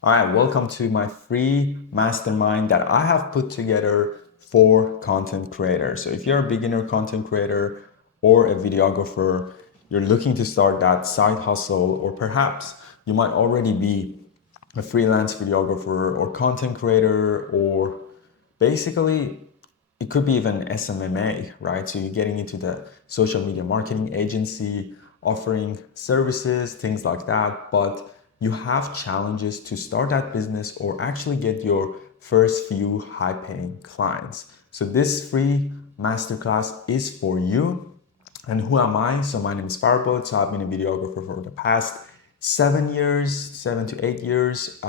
All right, welcome to my free mastermind that I have put together for content creators. So if you're a beginner content creator or a videographer, you're looking to start that side hustle, or perhaps you might already be a freelance videographer or content creator, or basically it could be even SMMA, right? So you're getting into the social media marketing agency, offering services, things like that. But you have challenges to start that business or actually get your first few high paying clients. So this free masterclass is for you. And who am I? So my name is Farbot. So I've been a videographer for the past 7 years, 7 to 8 years.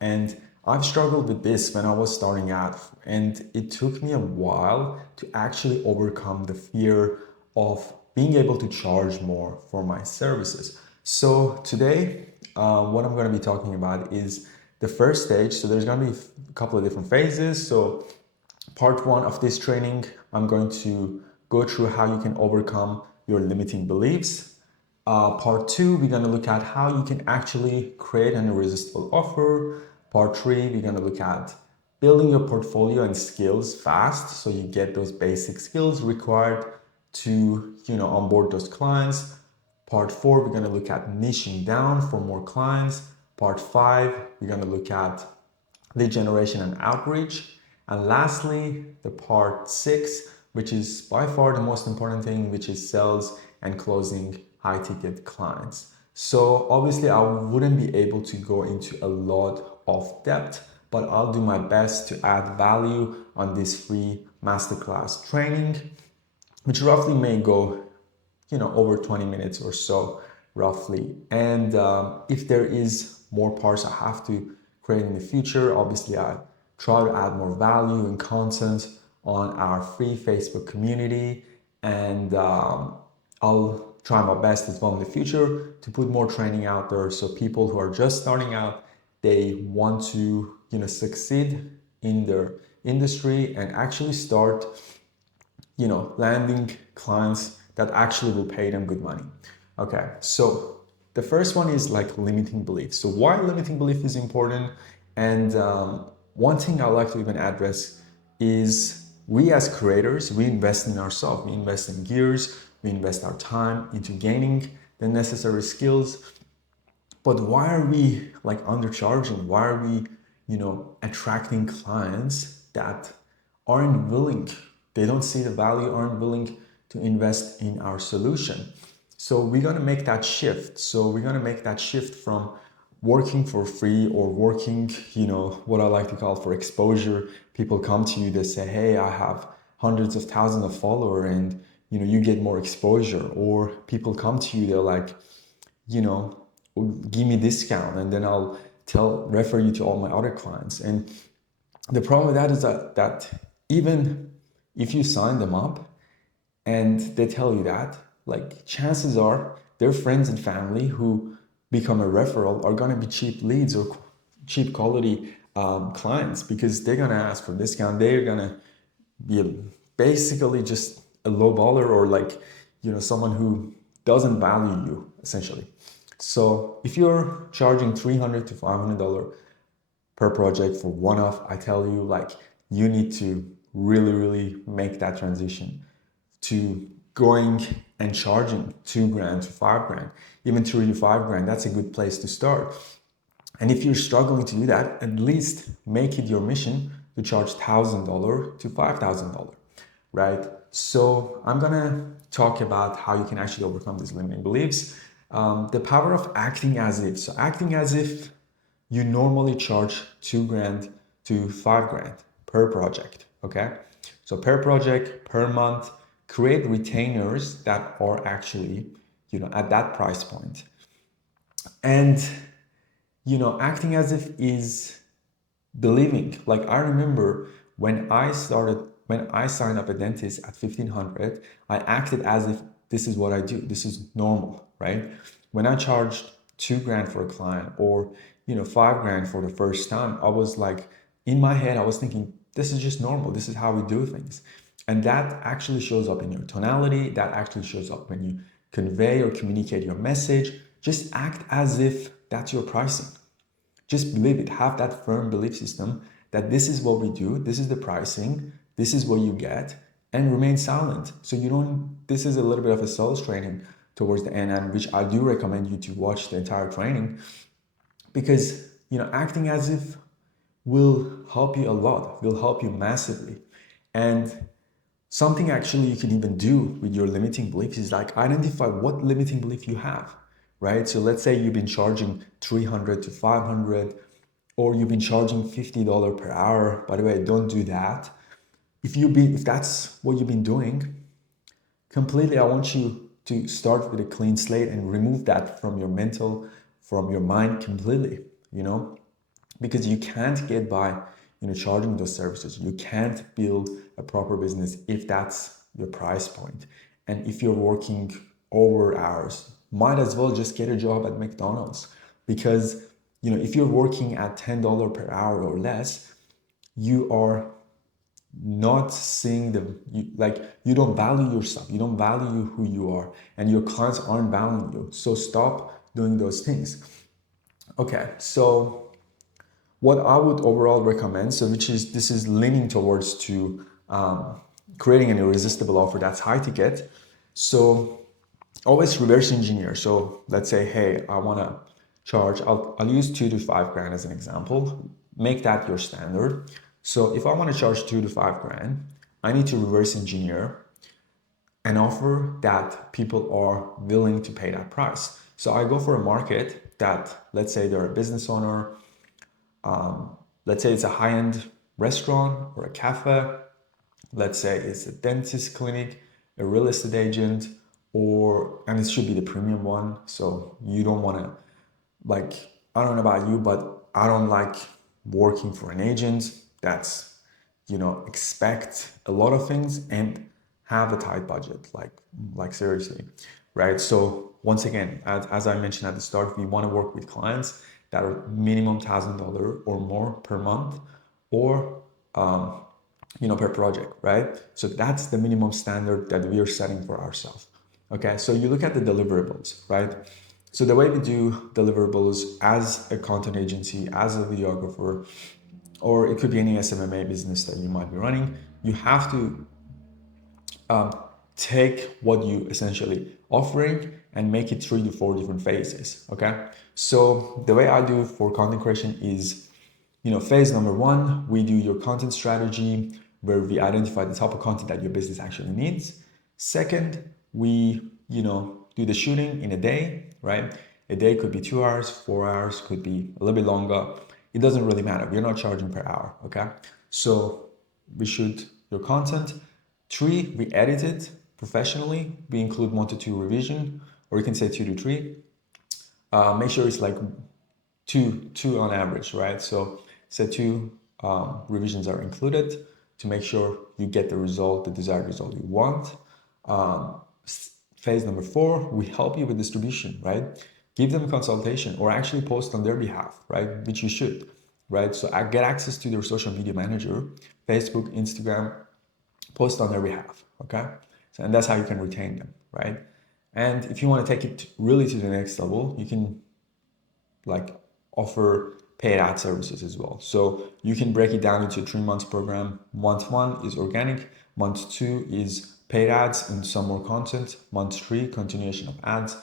And I've struggled with this when I was starting out. And it took me a while to actually overcome the fear of being able to charge more for my services. So today, what I'm going to be talking about is the first stage. So there's going to be a couple of different phases. So part one of this training, I'm going to go through how you can overcome your limiting beliefs. Part two, we're going to look at how you can actually create an irresistible offer. Part three, we're going to look at building your portfolio and skills fast, so you get those basic skills required to onboard those clients. Part four, we're going to look at niching down for more clients. Part five, we're going to look at lead generation and outreach. And lastly, the part six, which is by far the most important thing, which is sales and closing high ticket clients. So obviously I wouldn't be able to go into a lot of depth, but I'll do my best to add value on this free masterclass training, which roughly may go, over 20 minutes or so, roughly. And if there is more parts I have to create in the future, obviously I try to add more value and content on our free Facebook community. And I'll try my best as well in the future to put more training out there, so people who are just starting out, they want to succeed in their industry and actually start landing clients that actually will pay them good money. Okay, so the first one is like limiting beliefs. So why limiting belief is important, and one thing I like to even address is we as creators, we invest in ourselves, we invest in gears, we invest our time into gaining the necessary skills. But why are we like undercharging? Why are we, attracting clients that aren't willing, they don't see the value, aren't willing to invest in our solution? So we're gonna make that shift. So we're gonna make that shift from working for free or working, what I like to call for exposure. People come to you, they say, hey, I have hundreds of thousands of followers, and you get more exposure. Or people come to you, they're like, you know, give me discount, and then I'll refer you to all my other clients. And the problem with that is that even if you sign them up and they tell you that, like, chances are their friends and family who become a referral are going to be cheap leads or cheap quality clients, because they're going to ask for discount. They're going to be basically just a low baller, or like, someone who doesn't value you essentially. So if you're charging $300 to $500 per project for one-off, I tell you, like, you need to really, really make that transition to going and charging $2,000 to $5,000, even $3 to $5,000. That's a good place to start. And if you're struggling to do that, at least make it your mission to charge $1,000 to $5,000, right? So I'm gonna talk about how you can actually overcome these limiting beliefs. The power of acting as if. So acting as if you normally charge $2,000 to $5,000 per project, okay? So per project, per month, create retainers that are actually, at that price point. And, acting as if is believing. Like, I remember when I signed up a dentist at 1,500, I acted as if this is what I do, this is normal, right? When I charged $2,000 for a client, or $5,000 for the first time, I was like, in my head I was thinking, this is just normal, this is how we do things. And that actually shows up in your tonality, that actually shows up when you convey or communicate your message. Just act as if that's your pricing. Just believe it. Have that firm belief system that this is what we do, this is the pricing, this is what you get, and remain silent. So you don't, this is a little bit of a sales training towards the end, and which I do recommend you to watch the entire training, because acting as if will help you a lot, will help you massively. And something actually you can even do with your limiting beliefs is like identify what limiting belief you have, right? So let's say you've been charging 300 to 500, or you've been charging $50 per hour. By the way, don't do that. If that's what you've been doing, completely, I want you to start with a clean slate and remove that from your mental, from your mind completely, because you can't get by, charging those services. You can't build a proper business if that's your price point. And if you're working over hours, might as well just get a job at McDonald's, because, if you're working at $10 per hour or less, you are not seeing you don't value yourself, you don't value who you are, and your clients aren't valuing you. So stop doing those things. Okay, so what I would overall recommend, this is leaning towards to creating an irresistible offer that's high ticket. So always reverse engineer. So let's say, hey, I want to charge, I'll use 2 to 5 grand as an example. Make that your standard. So if I want to charge 2 to 5 grand, I need to reverse engineer an offer that people are willing to pay that price. So I go for a market that, let's say they're a business owner, let's say it's a high-end restaurant or a cafe, let's say it's a dentist clinic, a real estate agent, and it should be the premium one. So you don't want to, I don't know about you, but I don't like working for an agent that's, expect a lot of things and have a tight budget, like seriously, right? So once again, as I mentioned at the start, we want to work with clients that are minimum $1,000 or more per month, or per project, right? So that's the minimum standard that we are setting for ourselves. Okay, so you look at the deliverables, right? So the way we do deliverables as a content agency, as a videographer, or it could be any SMMA business that you might be running, you have to take what you essentially offering and make it 3 to 4 different phases. Okay, so the way I do for content creation is, phase number 1, we do your content strategy, where we identify the type of content that your business actually needs. Second, we do the shooting in a day, right? A day could be 2 hours, 4 hours, could be a little bit longer. It doesn't really matter. We're not charging per hour. Okay, so we shoot your content. 3, we edit it professionally. We include 1 to 2 revision, or you can say 2 to 3. Make sure it's like two on average, right? So say 2 revisions are included to make sure you get the desired result you want. Phase number 4, we help you with distribution, right? Give them a consultation, or actually post on their behalf, right? Which you should, right? So I get access to their social media manager, Facebook, Instagram, post on their behalf, okay? So, and that's how you can retain them, right? And if you want to take it really to the next level, you can offer paid ad services as well. So you can break it down into a 3 months program. Month 1 is organic. Month 2 is paid ads and some more content. Month 3, continuation of ads,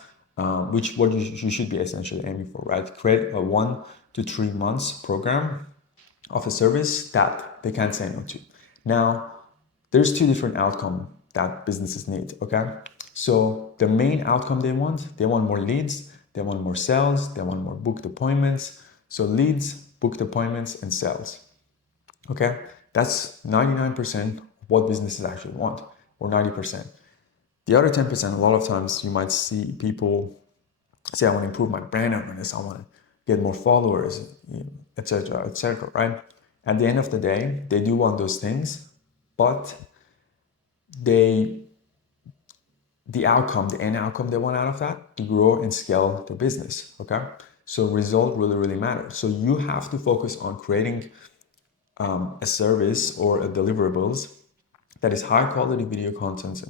which what you should be essentially aiming for, right? Create a 1 to 3 months program of a service that they can't say no to. Now, there's 2 different outcomes that businesses need, okay? So the main outcome they want more leads, they want more sales, they want more booked appointments. So leads, booked appointments, and sales. Okay, that's 99% what businesses actually want, or 90%. The other 10%, a lot of times you might see people say, I want to improve my brand awareness, I want to get more followers, etc., right? At the end of the day, they do want those things, but the end outcome they want out of that, to grow and scale their business, okay? So result really, really matters. So you have to focus on creating a service or a deliverables that is high quality video contents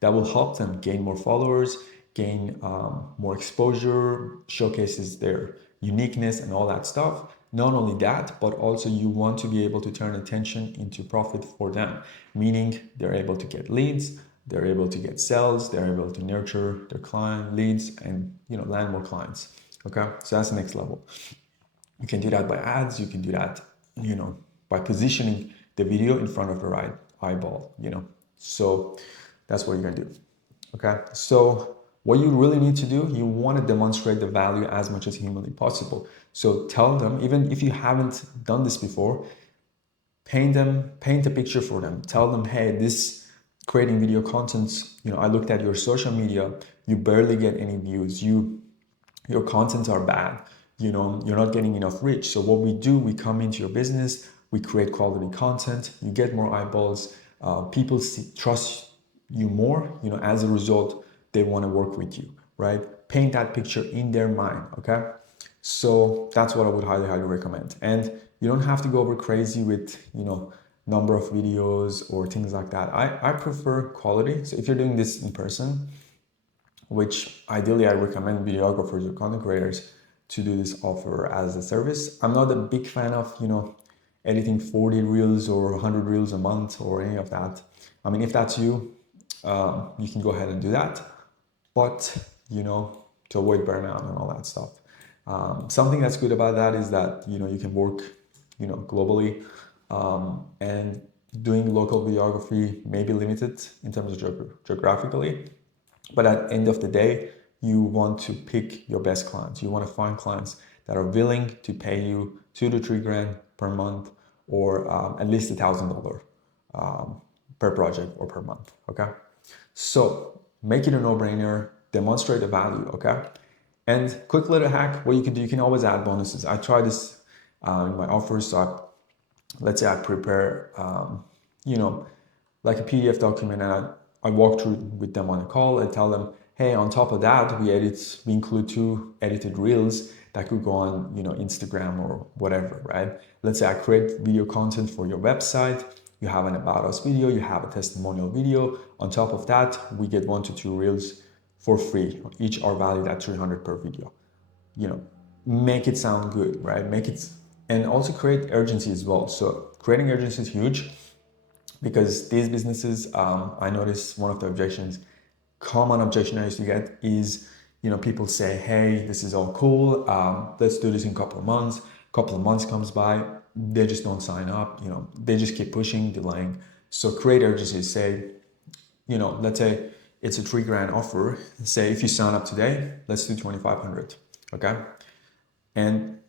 that will help them gain more followers, gain more exposure, showcases their uniqueness and all that stuff. Not only that, but also you want to be able to turn attention into profit for them, meaning they're able to get leads, they're able to get sales, they're able to nurture their client leads and land more clients. Okay, so that's the next level. You can do that by ads, you can do that by positioning the video in front of the right eyeball. So that's what you're gonna do. Okay, so what you really need to do, you want to demonstrate the value as much as humanly possible. So tell them, even if you haven't done this before, paint a picture for them. Tell them, hey, this creating video content, I looked at your social media, you barely get any views, your contents are bad, you're not getting enough reach. So what we do, we come into your business, we create quality content, you get more eyeballs, people trust you more, as a result, they want to work with you, right? Paint that picture in their mind, okay? So that's what I would highly, highly recommend. And you don't have to go over crazy with, number of videos or things like that. I prefer quality. So if you're doing this in person, which ideally I recommend videographers or content creators to do this offer as a service. I'm not a big fan of, editing 40 reels or 100 reels a month or any of that. I mean, if that's you, you can go ahead and do that. But, to avoid burnout and all that stuff. Something that's good about that is that, you can work, globally, and doing local videography may be limited in terms of geographically. But at the end of the day, you want to pick your best clients. You want to find clients that are willing to pay you $2 to $3 grand per month, or at least $1,000 per project or per month. Okay, so make it a no-brainer. Demonstrate the value. Okay, and quick little hack: what you can do, you can always add bonuses. I try this in my offers. So let's say I prepare, like a PDF document, and I walk through with them on a call. I tell them, hey, on top of that, we include 2 edited reels that could go on, Instagram or whatever, right? Let's say I create video content for your website. You have an about us video, you have a testimonial video. On top of that, we get 1 to 2 reels for free. Each are valued at $300 per video. Make it sound good, right? And also create urgency as well. So creating urgency is huge, because these businesses, I noticed one of the common objection I used to get is, people say, hey, this is all cool, let's do this in a couple of months. Couple of months comes by, they just don't sign up, they just keep pushing, delaying. So create urgency. Say, let's say it's a $3 grand offer. Say if you sign up today, let's do 2,500, okay? And,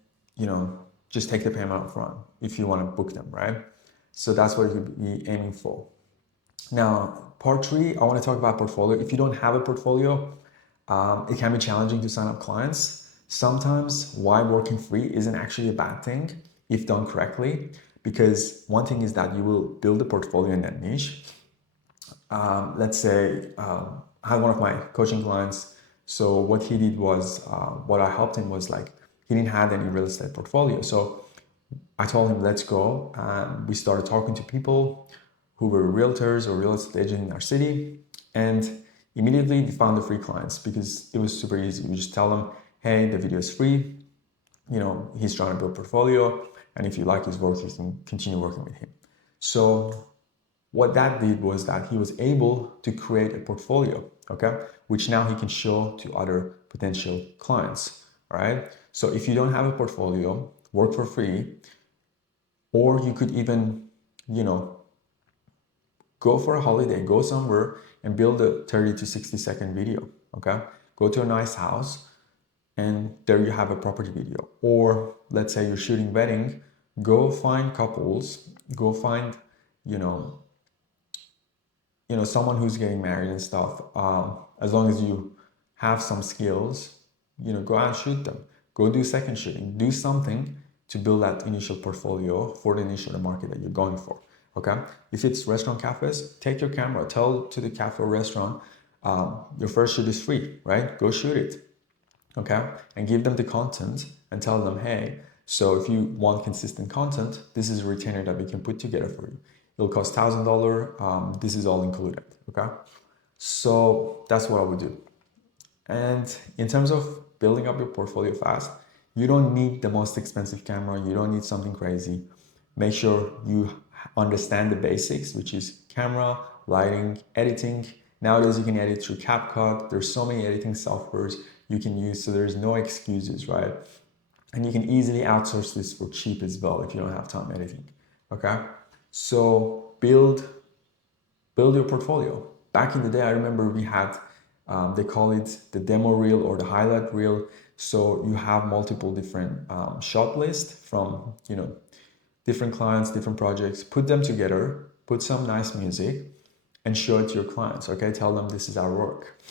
just take the payment up front if you want to book them, right? So that's what you'd be aiming for. Now, part 3, I want to talk about portfolio. If you don't have a portfolio, it can be challenging to sign up clients. Sometimes why working free isn't actually a bad thing if done correctly, because one thing is that you will build a portfolio in that niche. Let's say I had one of my coaching clients. So what he did was, what I helped him was, like, he didn't have any real estate portfolio. So I told him, let's go. And we started talking to people who were realtors or real estate agents in our city. And immediately we found the free clients, because it was super easy. We just tell them, hey, the video is free. He's trying to build a portfolio. And if you like his work, you can continue working with him. So what that did was that he was able to create a portfolio, okay, which now he can show to other potential clients, all right? So if you don't have a portfolio, work for free, or you could even, go for a holiday, go somewhere and build a 30 to 60-second video, okay? Go to a nice house and there you have a property video. Or let's say you're shooting wedding, go find couples, go find, someone who's getting married and stuff. As long as you have some skills, go out and shoot them. Go do second shooting. Do something to build that initial portfolio for the initial market that you're going for. Okay. If it's restaurant cafes, take your camera. Tell to the cafe or restaurant, your first shoot is free, right? Go shoot it. Okay. And give them the content and tell them, hey, so if you want consistent content, this is a retainer that we can put together for you. It'll cost $1,000. This is all included. Okay. So that's what I would do. And in terms of building up your portfolio fast, You don't need the most expensive camera. You don't need something crazy. Make sure you understand the basics, which is camera, lighting, editing. Nowadays, you can edit through CapCut. There's so many editing softwares you can use, so there's no excuses, right? And you can easily outsource this for cheap as well if you don't have time editing, okay? So build your portfolio. Back in the day, I remember we had, they call it the demo reel or the highlight reel. So you have multiple different shot lists from, different clients, different projects, put them together, put some nice music and show it to your clients, okay? Tell them this is our work.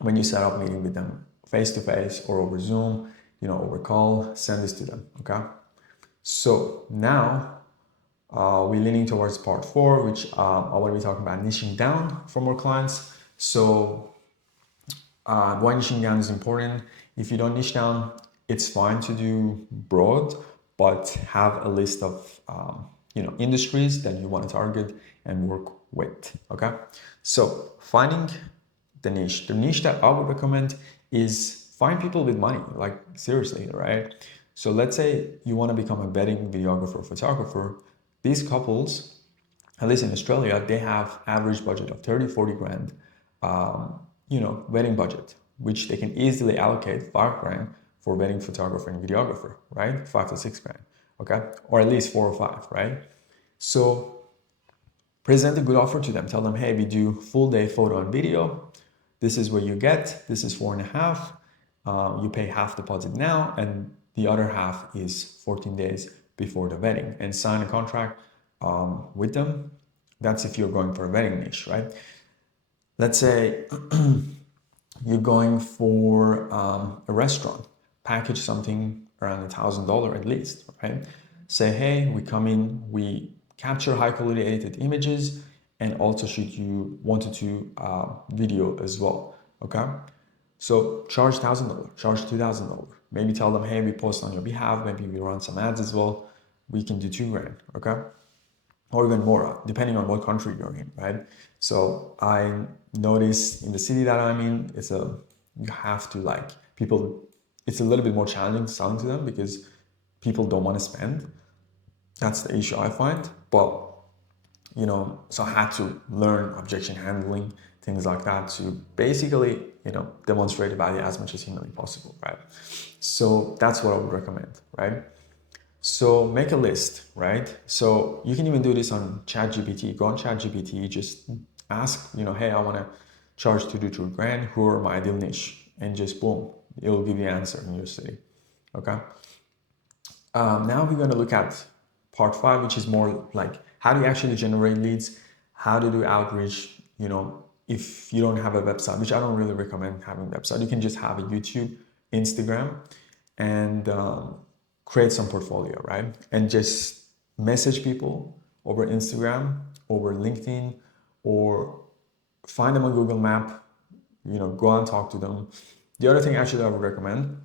When you set up meeting with them face to face or over Zoom, over call, send this to them, okay? So now we're leaning towards part 4, which I want to be talking about niching down for more clients. So why niching down is important. If you don't niche down, it's fine to do broad, but have a list of industries that you want to target and work with. Okay, so finding the niche that I would recommend is find people with money, like seriously, right? So let's say you want to become a wedding videographer, photographer. These couples, at least in Australia, they have average budget of 30-40 grand, wedding budget, which they can easily allocate 5 grand for wedding photographer and videographer, right? 5 to 6 grand, okay? Or at least 4 or 5, right? So present a good offer to them. Tell them, hey, we do full day photo and video. This is what you get. This is 4.5. You pay half deposit now, and the other half is 14 days before the wedding, and sign a contract with them. That's if you're going for a wedding niche, right? Let's say you're going for a restaurant, package something around $1,000 at least, right? Say, hey, we come in, we capture high quality edited images and also shoot you 1 to 2 video as well, okay? So charge $1,000, charge $2,000. Maybe tell them, hey, we post on your behalf, maybe we run some ads as well. We can do 2 grand, okay? Or even more, depending on what country you're in, right? So I notice in the city that I'm in, you have to people, it's a little bit more challenging selling to them because people don't want to spend. That's the issue I find. But, so I had to learn objection handling, things like that to basically, demonstrate the value as much as humanly possible, right? So that's what I would recommend, right? So make a list, right? So you can even do this on ChatGPT. Go on ChatGPT, just ask, hey, I want to charge 2 to 3 grand. Who are my ideal niche? And just boom, it will give you an answer in your city. Okay. Now we're going to look at part 5, which is more like how do you actually generate leads? How to do outreach? If you don't have a website, which I don't really recommend having a website, you can just have a YouTube, Instagram, and create some portfolio, right? And just message people over Instagram, over LinkedIn, or find them on Google Map, go and talk to them. The other thing actually I would recommend,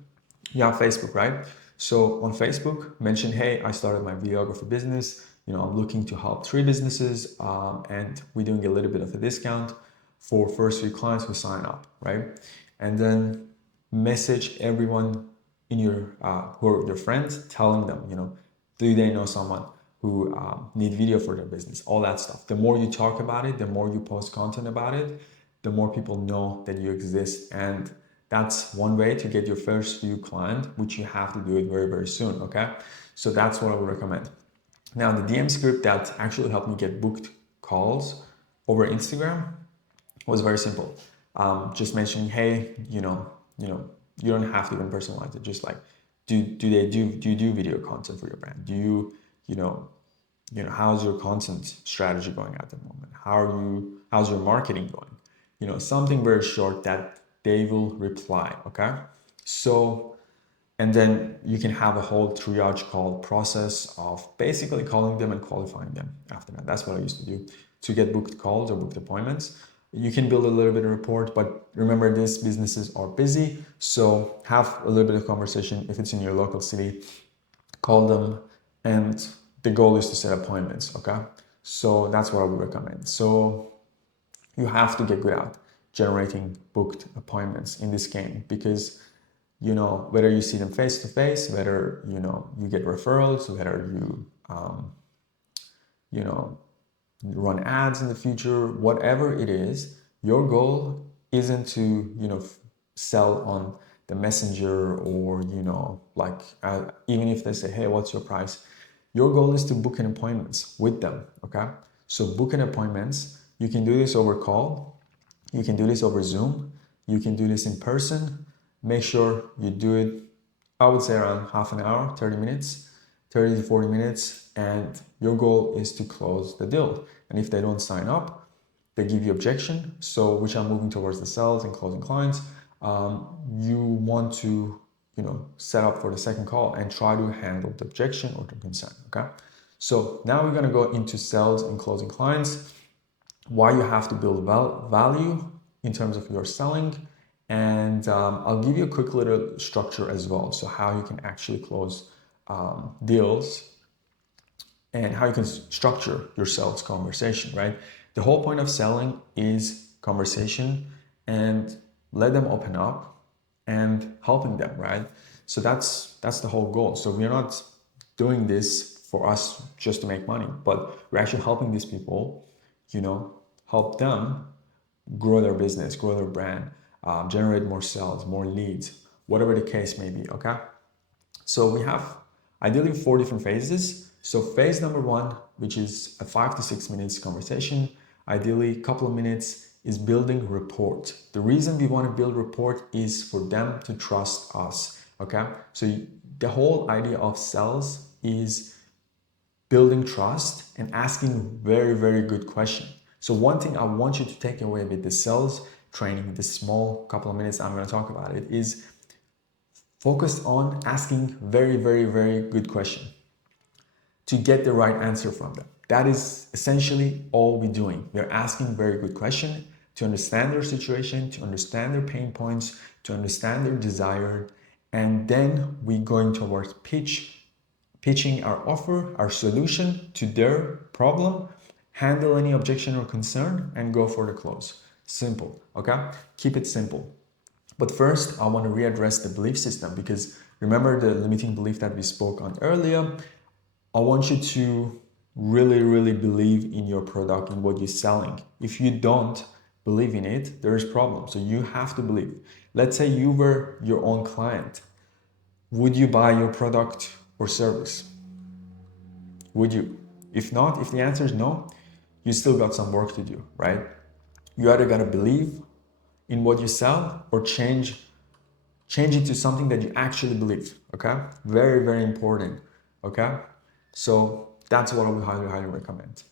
you have Facebook, right? So on Facebook, mention, hey, I started my videography business. I'm looking to help 3 businesses and we're doing a little bit of a discount for first few clients who sign up, right? And then message everyone in your who are your friends, telling them, do they know someone who need video for their business, all that stuff. The more you talk about it, the more you post content about it, the more people know that you exist. And that's one way to get your first few clients, which you have to do it very, very soon, okay? So that's what I would recommend. Now, the DM script that actually helped me get booked calls over Instagram was very simple. Just mentioning, hey, you don't have to even personalize it. Just like, do you do video content for your brand? Do you, how's your content strategy going at the moment? How's your marketing going? Something very short that they will reply, okay? So, and then you can have a whole triage call process of basically calling them and qualifying them after that. That's what I used to do to get booked calls or booked appointments. You can build a little bit of rapport, but remember these businesses are busy. So have a little bit of conversation. If it's in your local city, call them. And the goal is to set appointments, okay? So that's what I would recommend. So you have to get good at generating booked appointments in this game because you know, whether you see them face to face, whether, you know, you get referrals, whether you, you know, run ads in the future, whatever it is, your goal isn't to, you know, sell on the messenger or, you know, like, even if they say, hey, what's your price? Your goal is to book an appointments with them, okay? So book an appointments. You can do this over call. You can do this over Zoom. You can do this in person. Make sure you do it, I would say around half an hour, 30 minutes, 30 to 40 minutes. And your goal is to close the deal. And if they don't sign up, they give you objection. So, which I'm moving towards the sales and closing clients. You want to, you know, set up for the second call and try to handle the objection or the concern, okay? So now we're gonna go into sales and closing clients, why you have to build value in terms of your selling, and I'll give you a quick little structure as well, so how you can actually close deals and how you can structure your sales conversation, right? The whole point of selling is conversation and let them open up and helping them, right? So that's the whole goal. So we're not doing this for us just to make money, but we're actually helping these people, you know, help them grow their business, grow their brand, generate more sales, more leads, whatever the case may be, okay? So we have ideally 4 different phases. So phase number 1, which is a 5 to 6 minutes conversation, ideally a couple of minutes, is building rapport. The reason we want to build rapport is for them to trust us, okay? So the whole idea of sales is building trust and asking very, very good questions. So one thing I want you to take away with the sales training, the small couple of minutes I'm going to talk about it, is focus on asking very, very, very good questions to get the right answer from them. That is essentially all we're doing. We're asking very good questions to understand their situation, to understand their pain points, to understand their desire, and then we're going towards pitching our offer, our solution to their problem, handle any objection or concern, and go for the close. Simple, okay? Keep it simple. But first, I want to readdress the belief system, because remember the limiting belief that we spoke on earlier. I want you to really, really believe in your product, in what you're selling. If you don't believe in it, there's problems. So you have to believe. Let's say you were your own client. Would you buy your product or service? Would you? If not, if the answer is no, you still got some work to do, right? You either gotta believe in what you sell or change it to something that you actually believe, okay? Very, very important, okay? So that's what I would highly, highly recommend.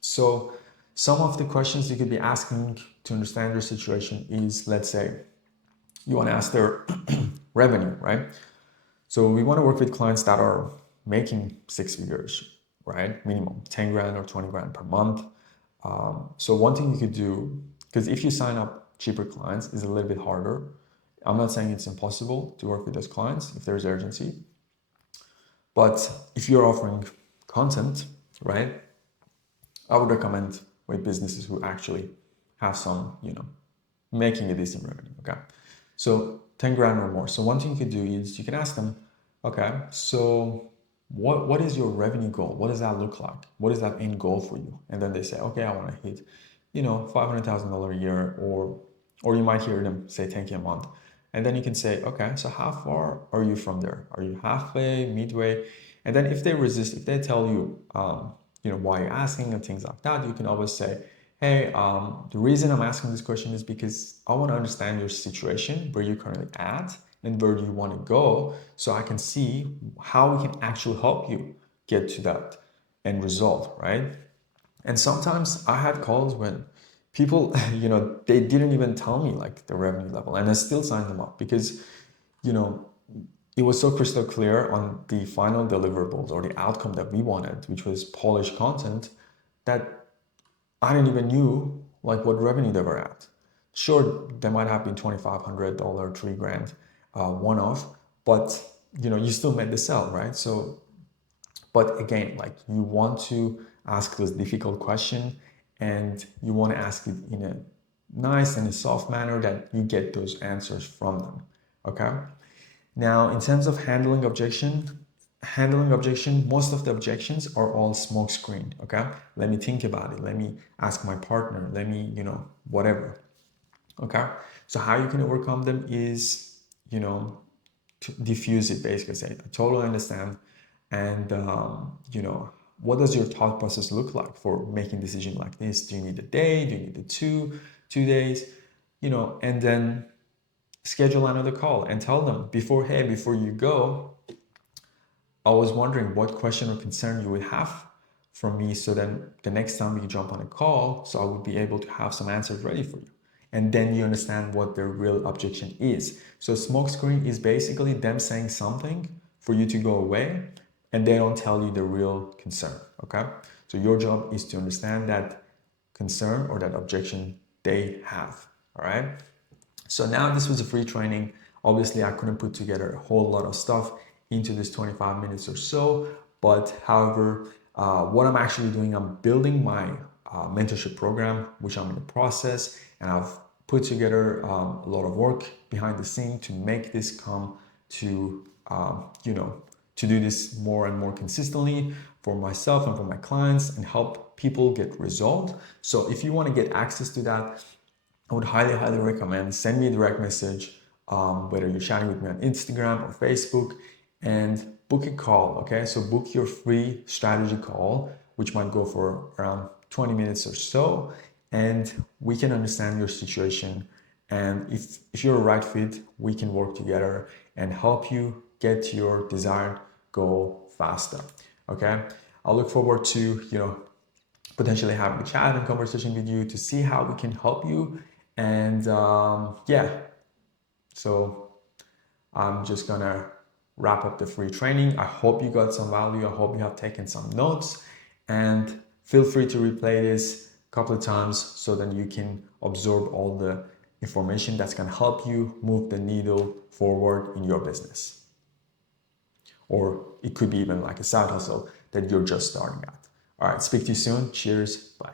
So some of the questions you could be asking to understand your situation is, let's say, you want to ask their revenue, right? So we want to work with clients that are making 6 figures, right? Minimum 10 grand or 20 grand per month. So one thing you could do, because if you sign up cheaper clients, is a little bit harder. I'm not saying it's impossible to work with those clients if there's urgency. But if you're offering content, right, I would recommend with businesses who actually have some, you know, making a decent revenue, okay? So 10 grand or more. So one thing you could do is you can ask them, okay, so what is your revenue goal? What does that look like? What is that end goal for you? And then they say, okay, I want to hit, you know, $500,000 a year, or you might hear them say 10K a month. And then you can say, okay, so how far are you from there? Are you halfway, midway? And then if they resist, if they tell you, you know, why you're asking and things like that, you can always say, hey, the reason I'm asking this question is because I want to understand your situation, where you're currently at and where you want to go, so I can see how we can actually help you get to that end result, right? And sometimes I had calls when people, you know, they didn't even tell me like the revenue level, and I still signed them up because, you know, it was so crystal clear on the final deliverables or the outcome that we wanted, which was polished content, that I didn't even knew like what revenue they were at. Sure, they might have been $2,500, 3 grand, one-off, but you know, you still made the sale, right? So, but again, like you want to ask those difficult questions, and you want to ask it in a nice and a soft manner that you get those answers from them, okay? Now, in terms of handling objection, most of the objections are all smoke screen. Okay, let me think about it. Let me ask my partner. Let me, whatever. Okay, so how you can overcome them is, to diffuse it, basically say, I totally understand. And, what does your thought process look like for making decision like this? Do you need a day? Do you need the two days? And then schedule another call and tell them before you go, I was wondering what question or concern you would have from me, so then the next time we jump on a call, so I would be able to have some answers ready for you. And then you understand what their real objection is. So smokescreen is basically them saying something for you to go away, and they don't tell you the real concern. Okay? So your job is to understand that concern or that objection they have. All right? So now this was a free training. Obviously, I couldn't put together a whole lot of stuff into this 25 minutes or so. But however, what I'm actually doing, I'm building my mentorship program, which I'm in the process, and I've put together a lot of work behind the scene to make this come to, to do this more and more consistently for myself and for my clients and help people get results. So if you want to get access to that, I would highly recommend send me a direct message, whether you're chatting with me on Instagram or Facebook, and book a call. Okay, so book your free strategy call, which might go for around 20 minutes or so, and we can understand your situation. And if you're a right fit, we can work together and help you get your desired goal faster. Okay, I look forward to potentially having a chat and conversation with you to see how we can help you. And so I'm just gonna wrap up the free training. I hope you got some value. I hope you have taken some notes, and feel free to replay this a couple of times so that you can absorb all the information that's gonna help you move the needle forward in your business. Or it could be even like a side hustle that you're just starting at. All right, speak to you soon. Cheers. Bye.